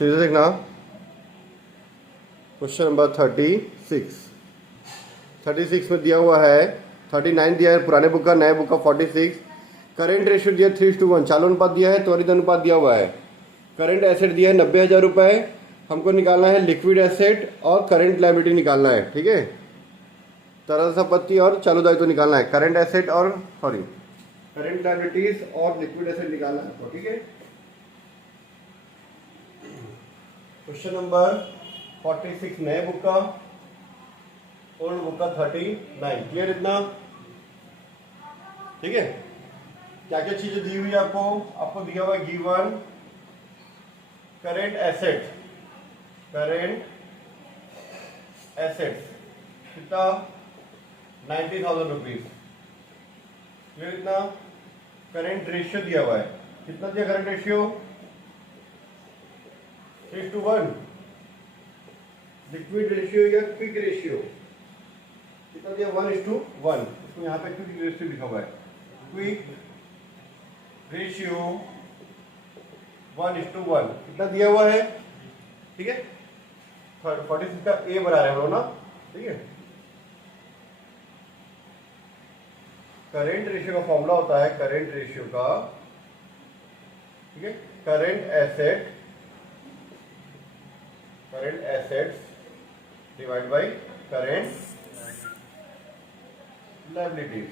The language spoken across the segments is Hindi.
चलिए देखना क्वेश्चन नंबर 36 में दिया हुआ है, 39 दिया है पुराने बुक का, नए बुक का 46। करेंट रेशियो दिया 3:1, चालू अनुपात दिया है, त्वरित अनुपात दिया हुआ है। करेंट एसेट दिया है 90,000 रुपए, हमको निकालना है लिक्विड एसेट और करेंट लायबिलिटी निकालना है, ठीक है। तरल संपत्ति और चालू दायित्व निकालना है, करेंट एसेट और करेंट लायबिलिटीज और लिक्विड एसेट निकालना है, ठीक है। क्वेश्चन नंबर 46 नए बुक का, ओल्ड बुक का 39। क्लियर इतना, ठीक है। क्या क्या चीजें दी हुई है आपको दिया हुआ गिवन करेंट एसेट्स कितना 90,000 रुपीज। क्लियर इतना। करेंट रेशियो दिया हुआ है, कितना दिया करेंट रेशियो 3:1। लिक्विड रेशियो या क्विक रेशियो कितना दिया 1:1, इसको यहाँ पे क्विक रेशियो लिखा हुआ है, क्विक रेशियो 1:1 कितना दिया हुआ है, ठीक है। 46 का ए बना रहे हो ना, ठीक है। करेंट रेशियो का फॉर्मूला होता है करेंट रेशियो का, ठीक है, current assets divide by current liabilities,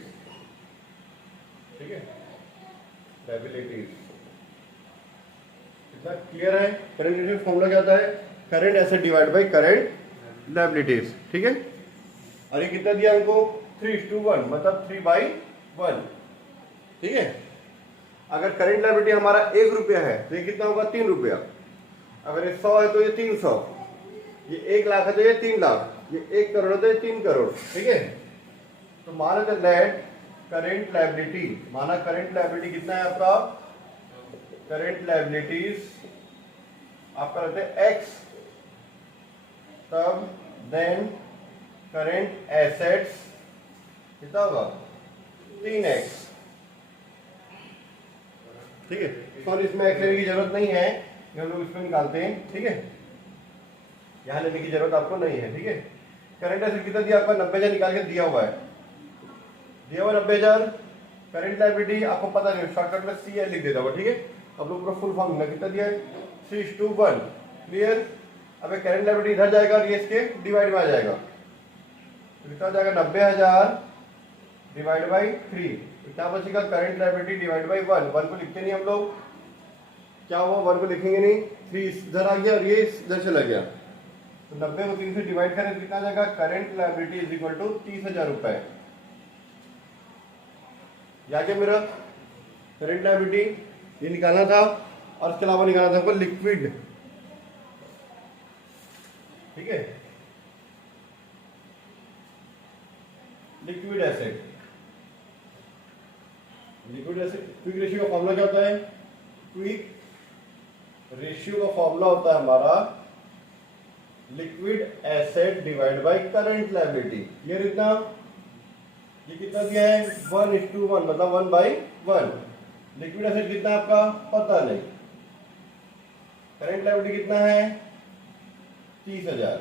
ठीक है, लायबिलिटीज। कितना क्लियर है। करेंट रेशियो फॉर्मूला क्या होता है, current asset divide bye current liabilities, ठीक है। और ये कितना दिया हमको 3:1, मतलब 3/1, ठीक है। अगर करेंट लायबिलिटी हमारा 1 रुपया है तो ये कितना होगा 3 रुपया। अगर ये 100 है तो ये 300, ये 1 लाख है तो ये 3 लाख, ये 1 करोड़ है तो ये 3 करोड़, ठीक है। तो मान लेते नेट करेंट लायबिलिटी, माना करेंट लायबिलिटी कितना है आपका, करेंट लायबिलिटीज आपका रहते हैं एक्स, तब देन करेंट एसेट्स कितना होगा 3x, ठीक है। सॉरी इसमें एक्स लेने की जरूरत नहीं है, हम लोग इसमें निकालते हैं, ठीक है। यहां लेने की जरूरत आपको नहीं है, ठीक है। करंट एसेट कितना दिया आपका 90,000 निकाल के दिया हुआ है, 90,000। करंट लायबिलिटी आपको पता नहीं, शॉर्टकट में CL लिख देता हूं, ठीक है। अब लोग पूरा फुल फॉर्म कितना दिया है 3:1। क्लियर। अब करंट लायबिलिटी इधर जाएगा और ये इसके डिवाइड में आ जाएगा, तो कितना जाएगा 90,000 डिवाइड बाई 3, क्या बचेगा करंट लायबिलिटी डिवाइड बाई 1 को लिखते नहीं हम लोग, क्या हुआ 1 को लिखेंगे नहीं, 3 इधर आ गया और ये इधर चला गया, तो 90 को 3 से डिवाइड करें तो कितना जाएगा current liability is equal to 30,000 रुपए। या क्या मेरा करंट लायबिलिटी ये निकालना था और इसके अलावा निकालना था हमको लिक्विड, ठीक है, liquid asset. Liquid asset quick ratio का फॉर्मूला क्या होता है, क्विक रेशियो का फॉर्मूला होता है हमारा liquid asset divide by current liability. Clear इतना। ये कितना दिया है 1:1, मतलब 1/1। लिक्विड एसेट कितना है आपका पता नहीं, करंट लायबिलिटी कितना है 30,000,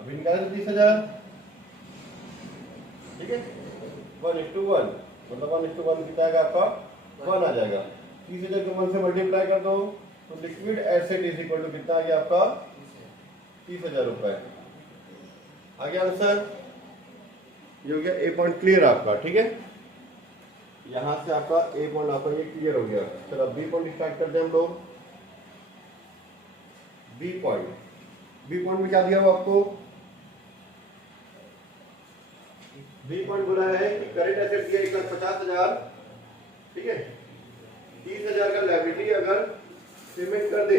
अभी निकाले 30,000, ठीक है। 1:1 मतलब 1:1 कितना आएगा आपका 1 आ जाएगा। 30,000 को 1 से मल्टीप्लाई कर दो तो liquid asset is equal to कितना आ गया आपका 30,000 रुपए। आ गया आंसर, ये हो गया ए पॉइंट क्लियर आपका, ठीक है। यहां से आपका ए पॉइंट आपका ये क्लियर हो गया। चलो बी पॉइंट स्टार्ट करते हैं हम लोग। बी पॉइंट में क्या दिया हुआ आपको, बी पॉइंट बोला है कि करंट एसेट दिया 1,50,000, ठीक है। 30,000 का लायबिलिटी अगर पेमेंट कर दे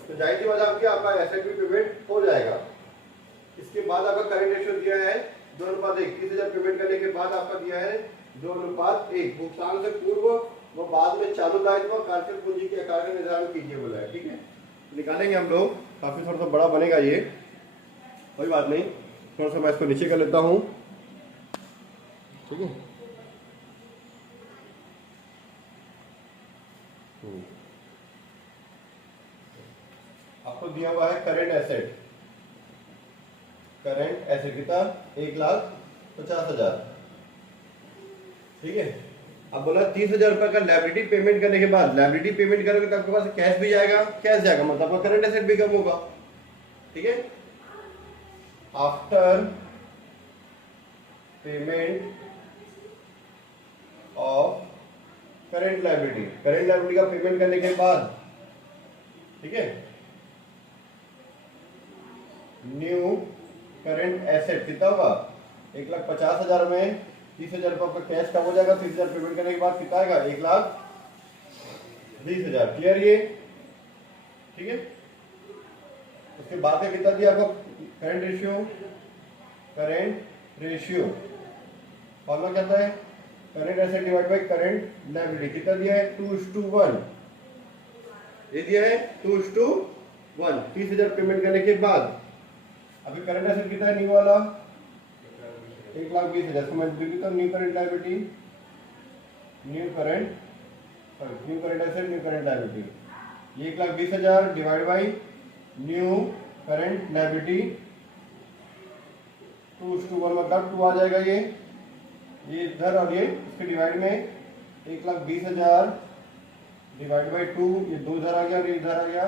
तो जाहिर सी बात आपकी आपका एसेट भी पेमेंट हो जाएगा। इसके बाद आपका करंट रेशियो दिया है 2:1। 30,000 पेमेंट करने के बाद आपका दिया है 2:1। भुगतान से पूर्व व बाद में चालू दायित्व कार्यशील पूंजी के आकार का निर्धारण कीजिए बोला है, ठीक है। निकालेंगे हम लोग, काफी थोड़ा सा बड़ा बनेगा ये, कोई बात नहीं। थोड़ा सा मैं इसको नीचे कर लेता हूं, ठीक है। आपको दिया हुआ है करंट एसेट कितना 1,50,000, ठीक है। अब बोला 30,000 रुपए का लायबिलिटी पेमेंट करने के बाद, लायबिलिटी पेमेंट करोगे तो आपके पास कैश भी जाएगा, कैश जाएगा मतलब आपका करंट एसेट भी कम होगा, ठीक है। After payment of current liability का पेमेंट करने के बाद, ठीक है, न्यू करंट एसेट कितना होगा 1,50,000 में 30,000 रुपये आपका कैश कम हो जाएगा। 30,000 पेमेंट करने के बाद कितना आएगा 1,20,000। क्लियर ये, ठीक है। उसके बाद में कितना दिया आपको करंट रेशियो फॉर्मूला क्या है, current asset divide by current liability, कितना दिया है 2:1, ये दिया है 2:1। 30,000 पेमेंट करने के बाद अभी करंट एसेट कितना है न्यू वाला 1,20,000 को मल्टीप्लाई किया तो new current liability, new current asset new current liability, ये 1,20,000 divide by new current liability 2:1 मतलब 2 आ जाएगा ये इधर और ये इसके डिवाइड में 1,20,000 डिवाइड बाई 2, ये 2 इधर आ गया और ये इधर आ गया,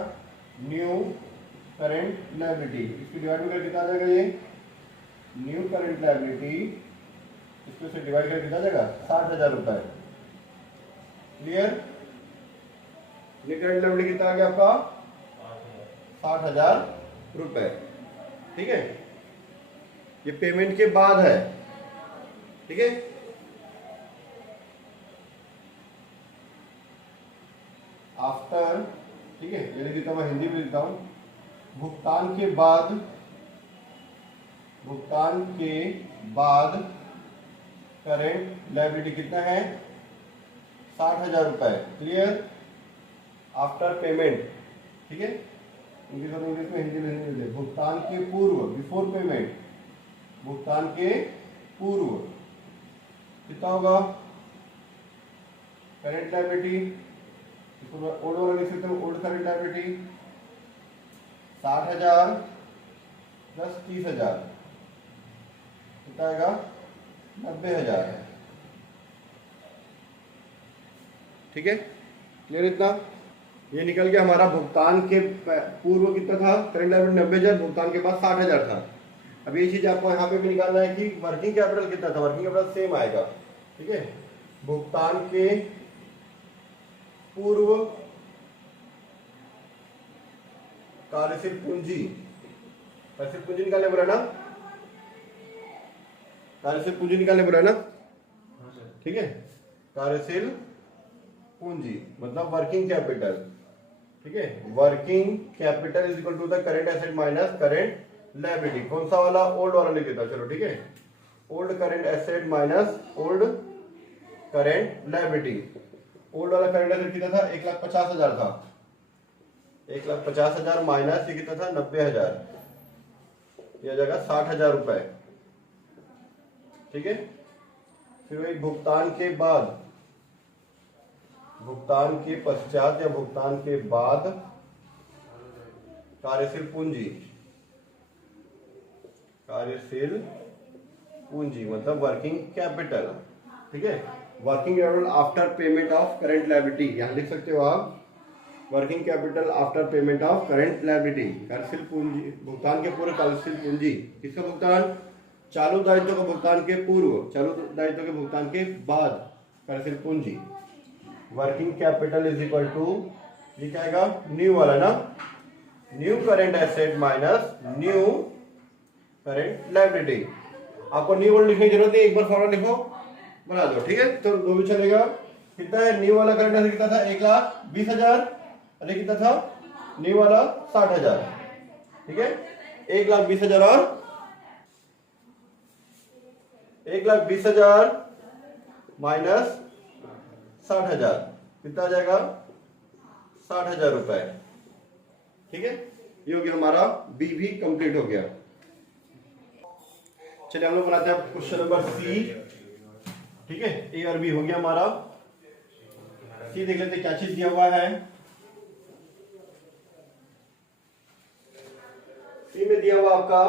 न्यू करंट लायबिलिटी इसकी डिवाइड में कितना आ जाएगा, ये न्यू करंट लायबिलिटी इसको से डिवाइड करके कितना जाएगा 60,000 रुपए। क्लियर, न्यू करंट लायबिलिटी कितना आ गया आपका 60,000 रुपए, ठीक है। ये पेमेंट के बाद है, ठीक है। आफ्टर, ठीक है, ये लिखता हूं हिंदी में लिखता हूं, भुगतान के बाद करेंट लायबिलिटी कितना है 60,000 रुपए। क्लियर, आफ्टर पेमेंट, ठीक है, इंग्लिश और इंग्लिश में हिंदी में भुगतान के पूर्व, बिफोर पेमेंट, भुगतान के पूर्व कितना होगा करंट लायबिलिटी, इसको ओल्ड वाला लिख सकते हैं, ओल्ड करंट लायबिलिटी 60,000 प्लस 30,000 कितना आएगा 90,000, ठीक है। क्लियर, इतना ये निकल गया हमारा। भुगतान के पूर्व कितना था करंट लायबिलिटी 90,000, भुगतान के बाद 60,000 था। अब ये चीज आपको यहाँ पे भी निकालना है कि वर्किंग कैपिटल कितना था, वर्किंग कैपिटल सेम आएगा, ठीक है। भुगतान के पूर्व कार्यशील पूंजी निकालने बोला ना, कार्यशील पूंजी निकालने बोला ना, ठीक है। कार्यशील पूंजी मतलब वर्किंग कैपिटल, ठीक है। Working capital is equal to the current asset minus current liability. कौन सा वाला, ओल्ड वाला लिख देता, चलो ठीक है। Old current asset minus old current liability. Old वाला करंट एसेट कितना था 1,50,000 था, 1,50,000 माइनस ये कितना था 90,000, ये आ जाएगा 60,000 रुपए, ठीक है। फिर वही भुगतान के बाद, भुगतान के पश्चात या भुगतान के बाद कार्यशील पूंजी मतलब वर्किंग कैपिटल, ठीक है। Working capital after payment of current liability, यहां लिख सकते हो आप working capital after payment of current liability. कार्यशील पूंजी, भुगतान के पूर्व कार्यशील पूंजी, किसका भुगतान, चालू दायित्व का भुगतान के पूर्व, चालू दायित्व के भुगतान के बाद कार्यशील पूंजी। Working capital is equal to, ये क्या आएगा न्यू वाला ना, new current asset minus new current liability. आपको न्यू वर्ड लिखने की जरूरत नहीं, एक बार फॉर्मूला लिखो बना दो, ठीक है। तो दो भी चलेगा। कितना है न्यू वाला करंट एसेट कितना था 1,20,000, अरे कितना था न्यू वाला 60,000, ठीक है। 1,20,000 और 1,20,000 माइनस 60,000 कितना आ जाएगा 60,000 रुपए, ठीक है। ये हो गया हमारा बी भी कंप्लीट हो गया। चलिए हम लोग बनाते हैं क्वेश्चन नंबर सी, ठीक है। ए और बी हो गया हमारा। सी देख लेते क्या चीज दिया हुआ है। में दिया हुआ आपका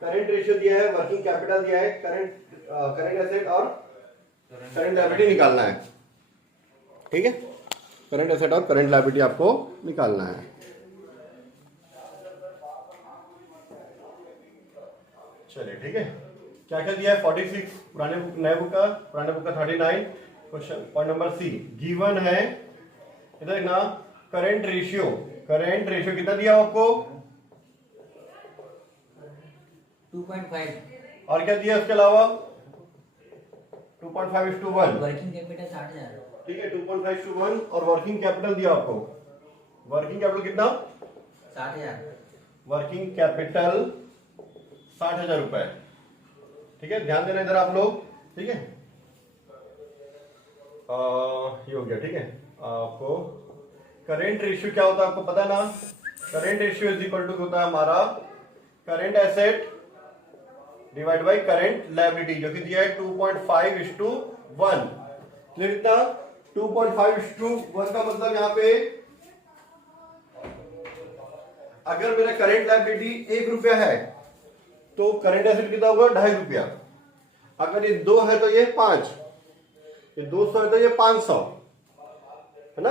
करंट रेशियो दिया है, वर्किंग कैपिटल दिया है, करंट एसेट और करंट लायबिलिटी निकालना है। ठीक है, करंट एसेट और करंट लायबिलिटी आपको निकालना है। चलिए ठीक है, क्या क्या दिया है 46 पुराने बुक नए बुक का, पुराने बुक का 39। Question point number C given है, इधर देखना करंट रेशियो कितना दिया आपको 2.5। और क्या दिया उसके अलावा 2.5:1। Working capital 60,000। ठीक है 2.5:1 और वर्किंग कैपिटल दिया आपको, वर्किंग कैपिटल कितना 60,000। वर्किंग कैपिटल 60,000 रुपए। ठीक है, ध्यान देना इधर आप लोग। ठीक है, ये हो गया। ठीक है, आपको करेंट रेशियो क्या होता है आपको पता है ना, current ratio is equal to होता है हमारा current asset divide by current liability, जो कि दिया है 2.5:1। क्लियर? कितना 2.5:1 का मतलब यहाँ पे अगर मेरा करंट लायबिलिटी 1 रुपया है तो करंट एसेट कितना होगा 2.5 रुपया। अगर ये 2 है तो ये 5, ये 200 है तो ये 500, है ना।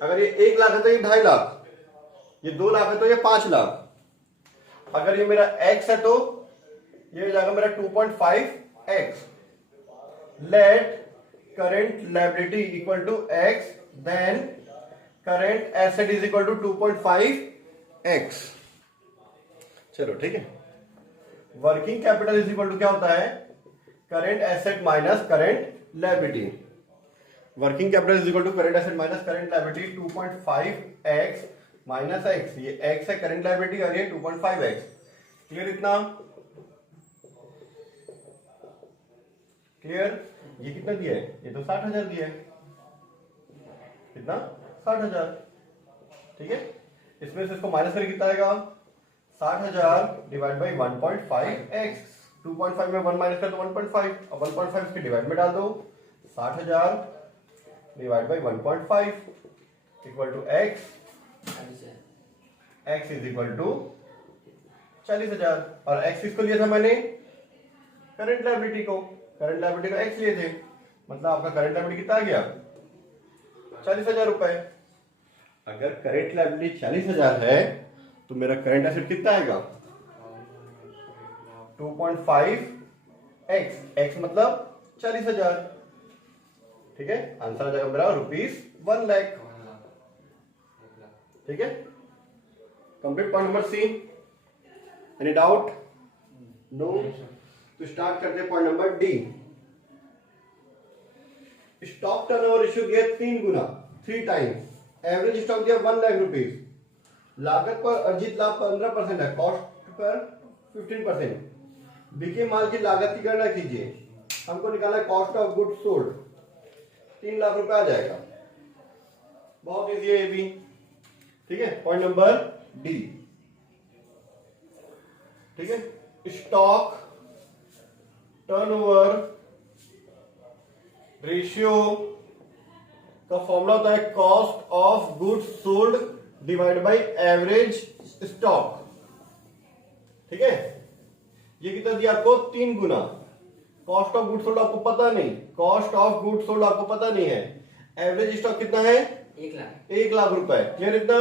अगर ये 1 लाख है तो ये 2.5 लाख, ये 2 लाख है तो ये 5 लाख। अगर ये मेरा x है तो ये हो जाएगा मेरा 2.5x। Let current liability equal to x, then current asset is equal to 2.5x। चलो ठीक है, working capital is equal to क्या होता है current asset minus current liability. Working capital is equal to current asset minus current liability 2.5x minus x। ये x है करंट लायबिलिटी और ये 2.5x। क्लियर? इतना क्लियर? ये कितना दिया है, ये तो 60,000 दिया है। कितना 60,000। ठीक है, इसमें से इसको माइनस करके कितना आएगा 60,000 डिवाइड बाई 1.5x। 2.5 में 1 माइनस कर तो 1.5, अब 1.5 इसके डिवाइड में डाल दो, 60,000 divide by 1.5 equal to x, x is equal to 40,000। और x किसको लिया था मैंने करंट लायबिलिटी को, करंट लायबिलिटी को x लिए थे, मतलब आपका करंट लायबिलिटी कितना आ गया 40,000 रुपए। अगर करंट लायबिलिटी 40,000 है तो मेरा करंट एसेट कितना आएगा 2.5x, x मतलब 40,000। ठीक है, आंसर आ जाएगा मेरा ₹1 लाख। ठीक है, complete point number C. Any doubt? No. तो स्टार्ट करते हैं point number D. Stock turnover ratio दिया 3 गुना, 3 टाइम्स। एवरेज स्टॉक दिया 1 लाख रुपीज। लागत पर अर्जित लाभ 15% है, कॉस्ट पर 15%। बिके माल की लागत की गणना कीजिए। हमको निकालना है cost of goods sold, 3 lakh रुपए आ जाएगा। बहुत इजी है ये भी। ठीक है, पॉइंट नंबर डी। ठीक है, स्टॉक टर्नओवर रेशियो का फॉर्मूला होता है cost of goods sold divide by average stock. ठीक है, ये कितना दिया आपको 3 गुना। कॉस्ट ऑफ गुड्स सोल्ड आपको पता नहीं, कॉस्ट ऑफ गुड्स सोल्ड आपको पता नहीं है। एवरेज स्टॉक कितना है 1 लाख रुपए। क्लियर? इतना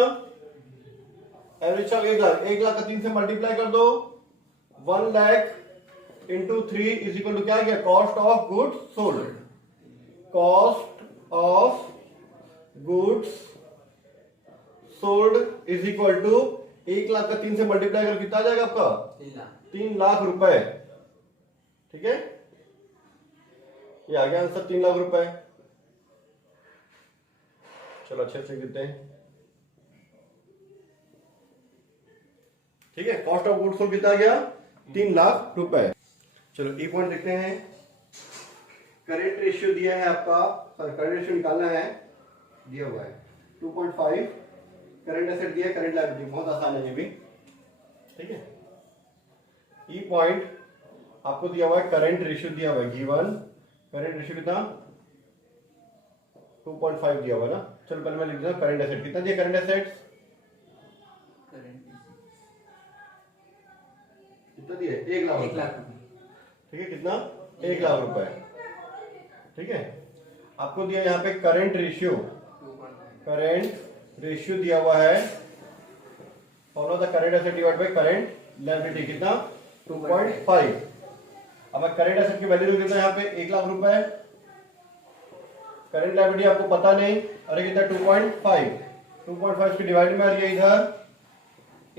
एवरेज स्टॉक 1 लाख, 1 लाख का 3 से मल्टीप्लाई कर दो, 1 lakh into 3 is equal to क्या गया cost of goods sold. Cost of goods sold is equal to 1 lakh का 3 से मल्टीप्लाई कर कितना आ जाएगा आपका 3 लाख रुपए। ठीक है, ये आ गया आंसर 3 लाख रुपए। चलो अच्छे से देते हैं। ठीक है, कॉस्ट ऑफ गुड्स सोल्ड कितना आ गया 3 लाख रुपए। चलो ई पॉइंट देखते हैं। करेंट रेशियो दिया है आपका, करेंट रेशियो निकालना है, दिया हुआ है 2.5। करंट एसेट दिया है, करंट लायबिलिटी, बहुत आसान है ये भी। ठीक है, ई पॉइंट आपको दिया हुआ है, करंट रेशियो दिया हुआ है गिवन। करंट रेशियो कितना 2.5 दिया हुआ है ना। चलो पहले मैं लिख देता हूं करंट एसेट कितना दिया, करंट एसेट्स कितना दिया है? 1 लाख 1 रुपए। लाख रुपए। ठीक है, कितना? 1 लाख रुपए। ठीक है, आपको दिया यहाँ पे करंट रेशियो, करंट रेशियो दिया हुआ है, follow the current asset divide by current liability, कितना? 2.5। अब करंट एसेट की वैल्यू कितना यहाँ पे? 1 लाख रुपए। करंट लायबिलिटी आपको पता नहीं, अरे कितना? 2.5। 2.5 की डिवाइड में आ रही है इधर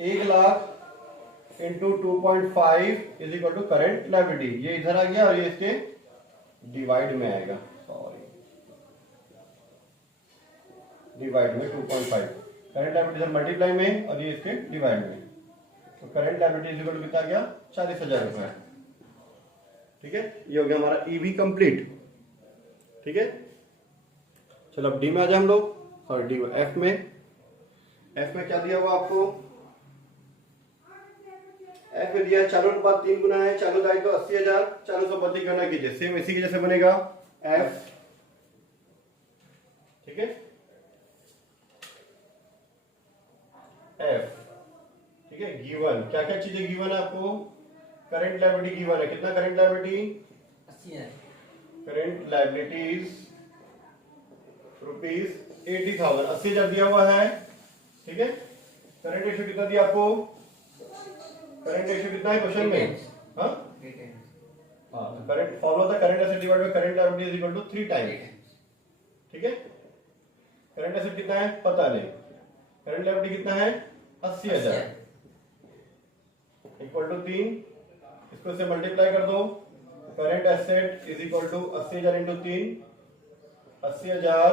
1 lakh into 2.5 is equal to current liability. ये इधर आ गया और ये इसके डिवाइड में आएगा, सॉरी डिवाइड में 2.5। करंट लायबिलिटी इधर मल्टीप्लाई में और ये इसके डिवाइड में, तो current liability is equal to कितना गया? 40,000 रुपए। ठीक है, ये हो गया हमारा ईवी कंप्लीट। ठीक है, चलो अब डी में आ जाए हम लोग, सॉरी डी एफ में। एफ में क्या दिया हुआ आपको? एफ में दिया है चालू अनुपात 3 गुना है, चालू दायित्व 80,000, चालू संपत्ति की गणना कीजिए। सेम इसी के जैसे बनेगा एफ। ठीक है, एफ। ठीक है, गिवन क्या क्या चीजें गिवन है आपको? करंट लायबिलिटी गिवन है, कितना current liability? 80,000। Current liabilities rupees 80,000, 80,000 दिया हुआ है। ठीक है, करंट रेशियो कितना दिया आपको? करंट रेशियो कितना है क्वेश्चन में? हाँ, current follow the current asset divide by current liability is equal to 3 times. ठीक है, करंट एसेट कितना है पता नहीं, करंट लायबिलिटी कितना है? 80,000 इक्वल टू 3, इसको से मल्टीप्लाई कर दो। Current asset is equal to 80,000 into 3, 80,000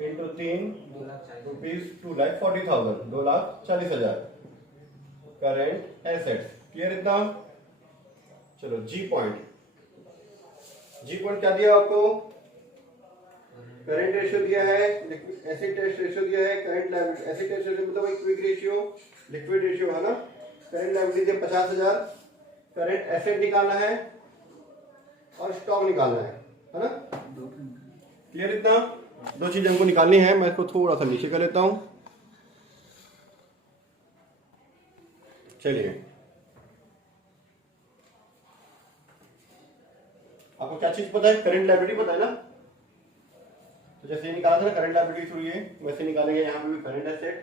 into 3 rupees 2,40,000, 2,40,000 current assets. Clear इतना? चलो जी पॉइंट, जी पॉइंट क्या दिया आपको? करंट रेशियो दिया है, एसिड टेस्ट रेशियो दिया है, current liability, acid test ratio मतलब एक क्विक रेशियो, लिक्विड रेशियो है ना। करंट लायबिलिटी दिया 50,000, करंट एसेट निकालना है और स्टॉक निकालना है ना। क्लियर इतना? दो चीज हमको निकालनी है, मैं इसको थोड़ा सा नीचे कर लेता हूं। चलिए, आपको क्या चीज पता है? करंट लायबिलिटी पता है ना। तो जैसे ये निकाला था ना करंट लायबिलिटी थ्रू, ये वैसे निकालेंगे यहाँ पे भी करंट एसेट।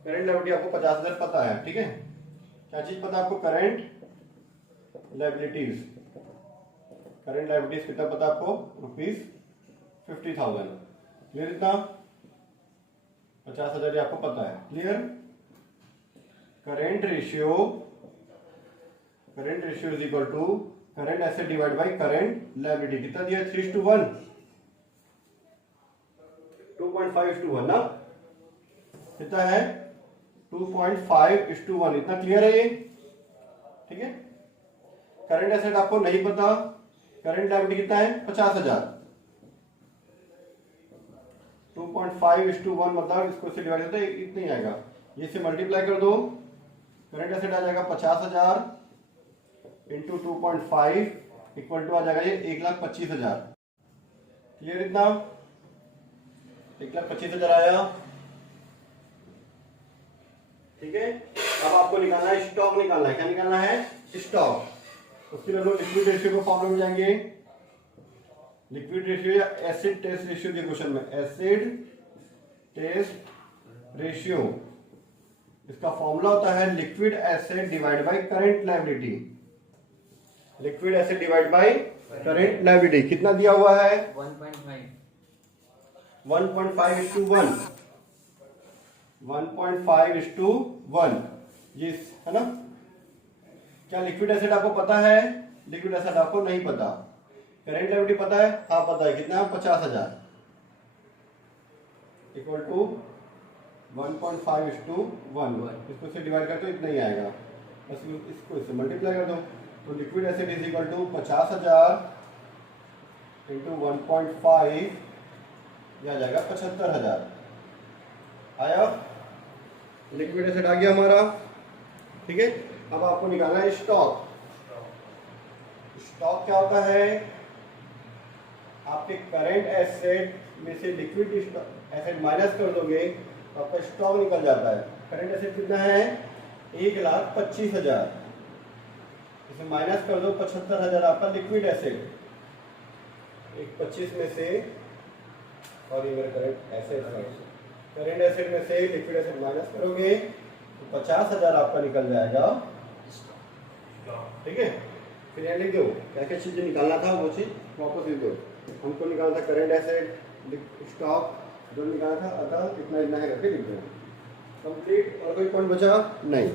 करंट लायबिलिटी आपको 50,000 पता है। ठीक है, क्या चीज पता है आपको? करंट लायबिलिटीज, करंट लायबिलिटीज कितना पता है आपको? रुपीज 50,000। क्लियर इतना? 50,000 आपको पता है। Clear? Current ratio, current ratio is equal to current asset divide by current liability. कितना दिया? 3:1, 2.5:1 ना। कितना है? 2.5:1। इतना क्लियर है ये? ठीक है, करंट एसेट आपको नहीं पता, करंट लायबिलिटी कितना है? 50,000। 2.5:1 मतलब इसको से डिवाइड करते इतना ही आएगा, ये से मल्टीप्लाई कर दो। करंट एसेट आ जाएगा 50,000 इंटू 2.5 इक्वल टू आ जाएगा ये 1,25,000। क्लियर इतना? 1,25,000 आया। ठीक है, अब आपको निकालना है स्टॉक, निकालना है। क्या निकालना है? स्टॉक। उसके लिए हम लोग लिक्विड रेशियो को फॉर्मूला में जाएंगे। लिक्विड रेशियो या एसिड टेस्ट रेशियो के क्वेश्चन में, एसिड टेस्ट रेशियो, इसका फॉर्मूला होता है liquid acid divide by current liability. Liquid acid divide by current liability कितना दिया हुआ है? 1.5 1.5:1, 1.5:1 जी है ना। क्या लिक्विड एसिड आपको पता है? लिक्विड एसिड आपको नहीं पता। करंट लायबिलिटी पता है? हाँ पता है। कितना? 50,000 इक्वल टू 1.5:1। इसको से डिवाइड करते हो इतना ही आएगा, बस इसको इससे मल्टीप्लाई कर दो। तो liquid acid is equal to 50,000 into 1.5, यह आ जाएगा 75,000। आया? लिक्विड एसिड आ गया हमारा। ठीक है, अब आपको निकालना है स्टॉक। स्टॉक क्या होता है? आपके करंट एसेट में से लिक्विड एसेट माइनस कर दोगे तो आपका स्टॉक निकल जाता है। करंट एसेट कितना है? 1,25,000। इसे माइनस कर दो 75,000 आपका लिक्विड एसिड, एक 25 में से, और ये मेरा करंट एसिड है, करंट एसिड में से लिक्विड एसिड माइनस करोगे तो 50,000 आपका निकल जाएगा। ठीक है, फिर यहाँ लिख दो क्या क्या चीजें निकालना था, वो चीज वापस लिख दो। हमको निकालना था करंट एसिड, स्टॉक जो निकालना था, अतः इतना इतना है करके लिख दो। कंप्लीट। और कोई पॉइंट बचा नहीं।